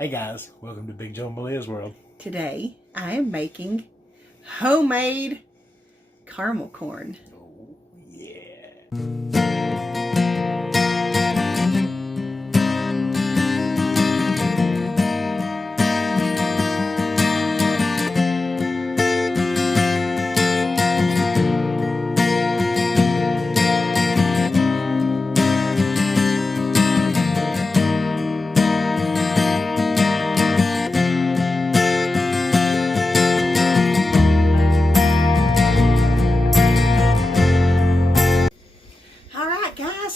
Hey guys, welcome to Big Joe and Malia's World. Today I am making homemade caramel corn. Oh yeah.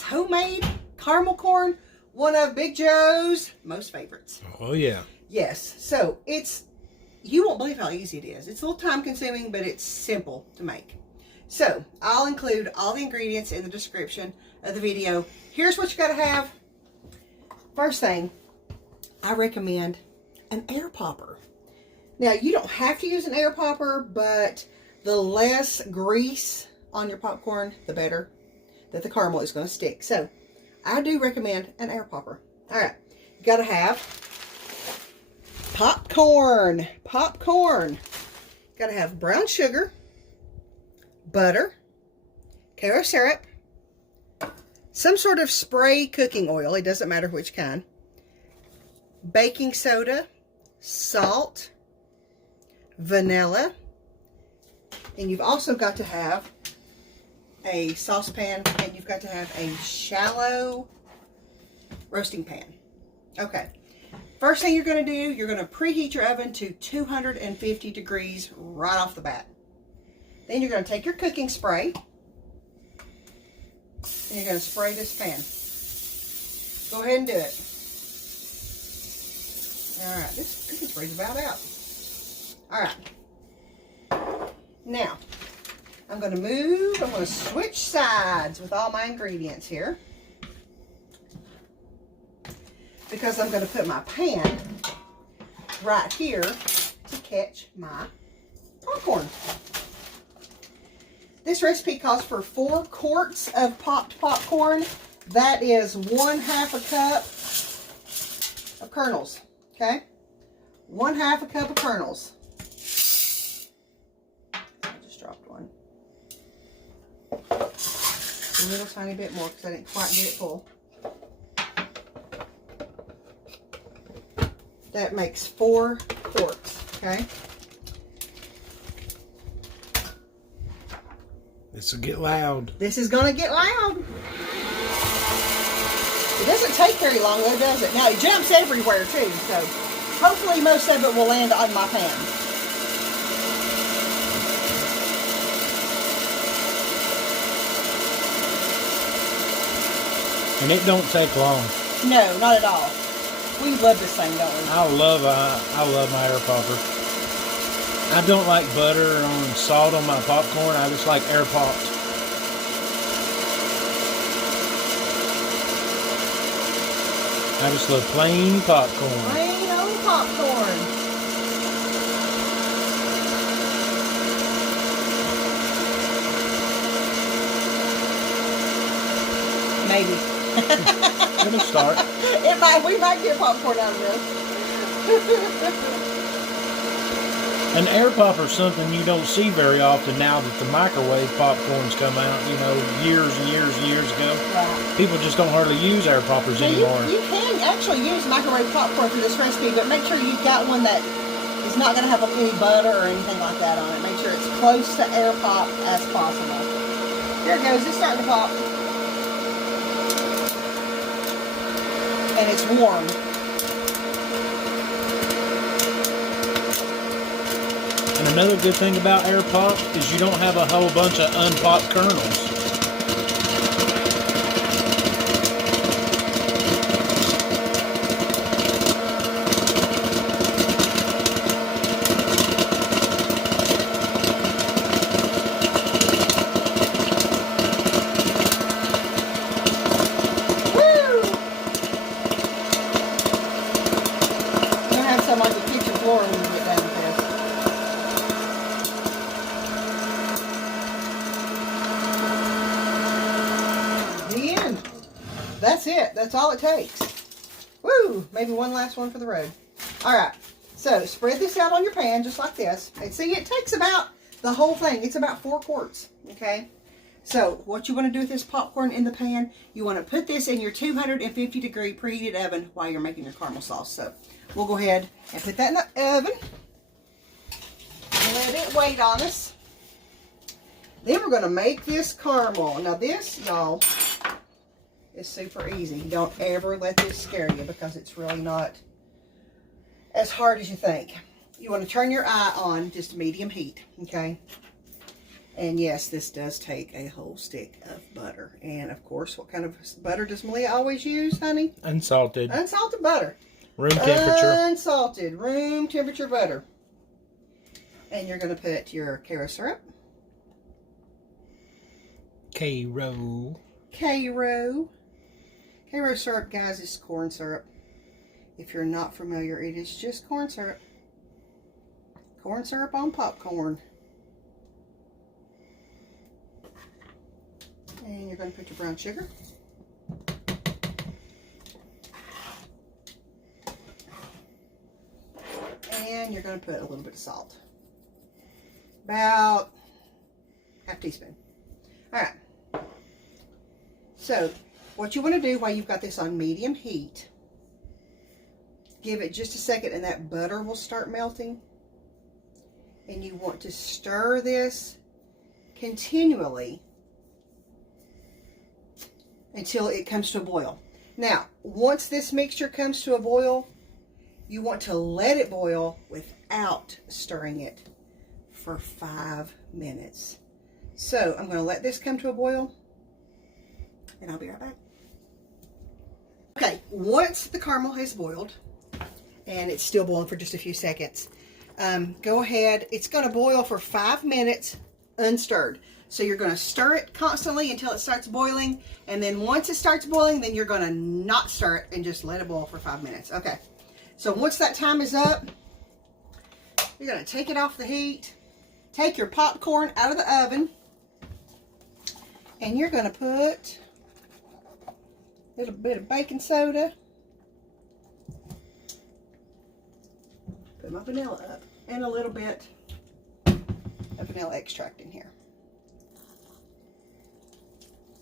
Homemade caramel corn, one of Big Joe's most favorites. Oh yeah. Yes, so you won't believe how easy it is. It's a little time consuming, but it's simple to make. So I'll include all the ingredients in the description of the video. Here's what you got to have. First thing, I recommend an air popper. Now you don't have to use an air popper, but the less grease on your popcorn, the better that the caramel is going to stick. So I do recommend an air popper. All right, you got to have popcorn. Got to have brown sugar, butter, Karo syrup, some sort of spray cooking oil. It doesn't matter which kind. Baking soda, salt, vanilla, and you've also got to have a saucepan, and you've got to have a shallow roasting pan. Okay, first thing you're going to do, you're going to preheat your oven to 250 degrees right off the bat. Then you're going to take your cooking spray and you're going to spray this pan. Go ahead and do it. All right, this cooking spray's about out. All right, now I'm going to switch sides with all my ingredients here, because I'm going to put my pan right here to catch my popcorn. This recipe calls for 4 quarts of popped popcorn. That is 1/2 a cup of kernels, okay? 1/2 a cup of kernels. A little tiny bit more because I didn't quite get it full. That makes 4 quarts, okay? This will get loud. This is going to get loud. It doesn't take very long though, does it? Now it jumps everywhere too, so hopefully most of it will land on my pan. And it don't take long. No, not at all. We love this thing, don't we? I love my air popper. I don't like butter or salt on my popcorn. I just like air popped. I just love plain popcorn. Plain old popcorn. Maybe. It'll start. We might get popcorn out of this. An air popper is something you don't see very often now that the microwave popcorns come out, you know, years and years and years ago. Right. People just don't hardly use air poppers anymore. You can actually use microwave popcorn for this recipe, but make sure you've got one that is not going to have any butter or anything like that on it. Make sure it's close to air pop as possible. There it goes. It's starting to pop. And it's warm. And another good thing about air pop is you don't have a whole bunch of unpopped kernels. Some on the kitchen floor when you get done with this. The end. That's it. That's all it takes. Woo! Maybe one last one for the road. All right, so spread this out on your pan just like this. And see, it takes about the whole thing. It's about 4 quarts, okay? So what you want to do with this popcorn in the pan, you want to put this in your 250 degree preheated oven while you're making your caramel sauce. So we'll go ahead and put that in the oven. Let it wait on us. Then we're going to make this caramel. Now this, y'all, is super easy. Don't ever let this scare you because it's really not as hard as you think. You want to turn your eye on just medium heat, okay? And yes, this does take a whole stick of butter. And of course, what kind of butter does Malia always use, honey? Unsalted. Unsalted butter. Room temperature. Unsalted, room temperature butter. And you're going to put your Karo syrup. Karo. Karo. Karo syrup, guys, is corn syrup. If you're not familiar, it is just corn syrup. Corn syrup on popcorn. And you're going to put your brown sugar. And you're going to put a little bit of salt. About half teaspoon. All right. So what you want to do while you've got this on medium heat, give it just a second and that butter will start melting. And you want to stir this continually until it comes to a boil. Now, once this mixture comes to a boil, you want to let it boil without stirring it for 5 minutes. So I'm going to let this come to a boil and I'll be right back. Okay, once the caramel has boiled, and it's still boiling for just a few seconds, go ahead. It's going to boil for 5 minutes unstirred. So you're going to stir it constantly until it starts boiling. And then once it starts boiling, then you're going to not stir it and just let it boil for 5 minutes. Okay. So once that time is up, you're going to take it off the heat. Take your popcorn out of the oven. And you're going to put a little bit of baking soda. Put my vanilla up. And a little bit of vanilla extract in here.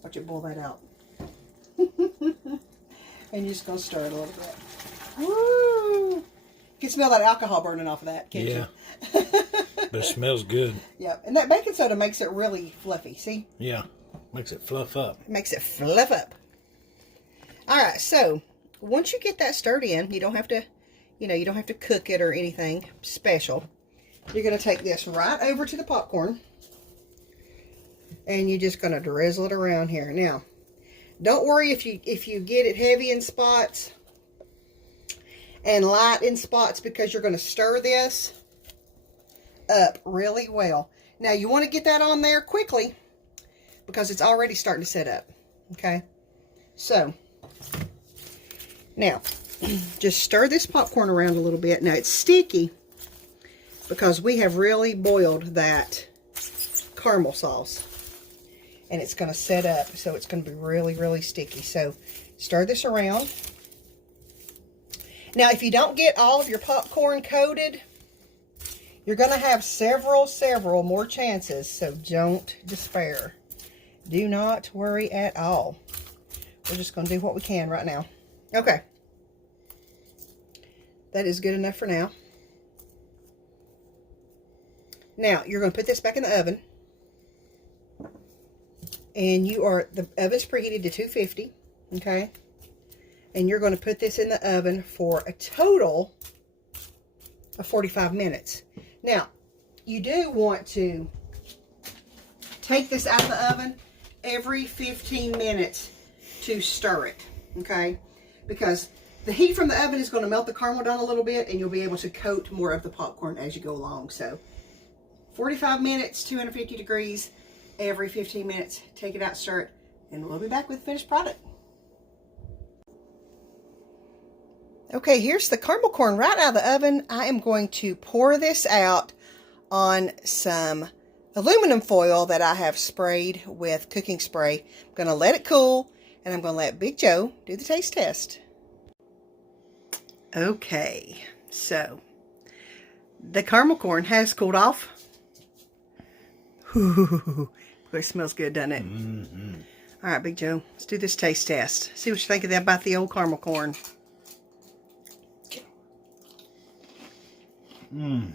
Watch it boil that out. And you're just going to stir it a little bit. Woo! You can smell that alcohol burning off of that, can't you? But it smells good. Yep. And that baking soda makes it really fluffy, see? Yeah. Makes it fluff up. It makes it fluff up. Alright, so once you get that stirred in, you don't have to, you don't have to cook it or anything special. You're going to take this right over to the popcorn. And you're just going to drizzle it around here. Now, don't worry if you get it heavy in spots and light in spots, because you're going to stir this up really well. Now, you want to get that on there quickly because it's already starting to set up. Okay? So, now, just stir this popcorn around a little bit. Now, it's sticky because we have really boiled that caramel sauce. And it's going to set up, so it's going to be really, really sticky. So, stir this around. Now, if you don't get all of your popcorn coated, you're going to have several more chances. So, don't despair. Do not worry at all. We're just going to do what we can right now. Okay. That is good enough for now. Now, you're going to put this back in the oven. And the oven's preheated to 250, okay? And you're going to put this in the oven for a total of 45 minutes. Now, you do want to take this out of the oven every 15 minutes to stir it, okay? Because the heat from the oven is going to melt the caramel down a little bit, and you'll be able to coat more of the popcorn as you go along. So, 45 minutes, 250 degrees. Every 15 minutes, take it out, stir it, and we'll be back with the finished product. Okay, here's the caramel corn right out of the oven. I am going to pour this out on some aluminum foil that I have sprayed with cooking spray. I'm going to let it cool, and I'm going to let Big Joe do the taste test. Okay, So, the caramel corn has cooled off. Ooh, it smells good, doesn't it? Mm-hmm. All right, Big Joe, let's do this taste test. See what you think of that about the old caramel corn. Mm.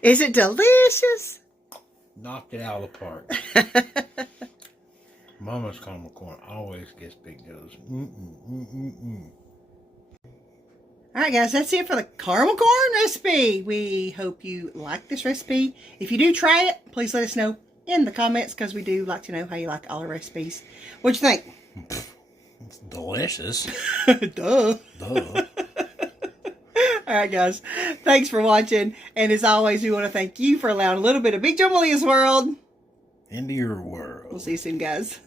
Is it delicious? Knocked it out of the park. Mama's caramel corn always gets Big Joe's. All right, guys, that's it for the caramel corn recipe. We hope you like this recipe. If you do try it, please let us know in the comments, because we do like to know how you like all our recipes. What'd you think? It's delicious. Duh. Duh. All right, guys. Thanks for watching. And as always, we want to thank you for allowing a little bit of Big Joe Malia's world Into your world. We'll see you soon, guys.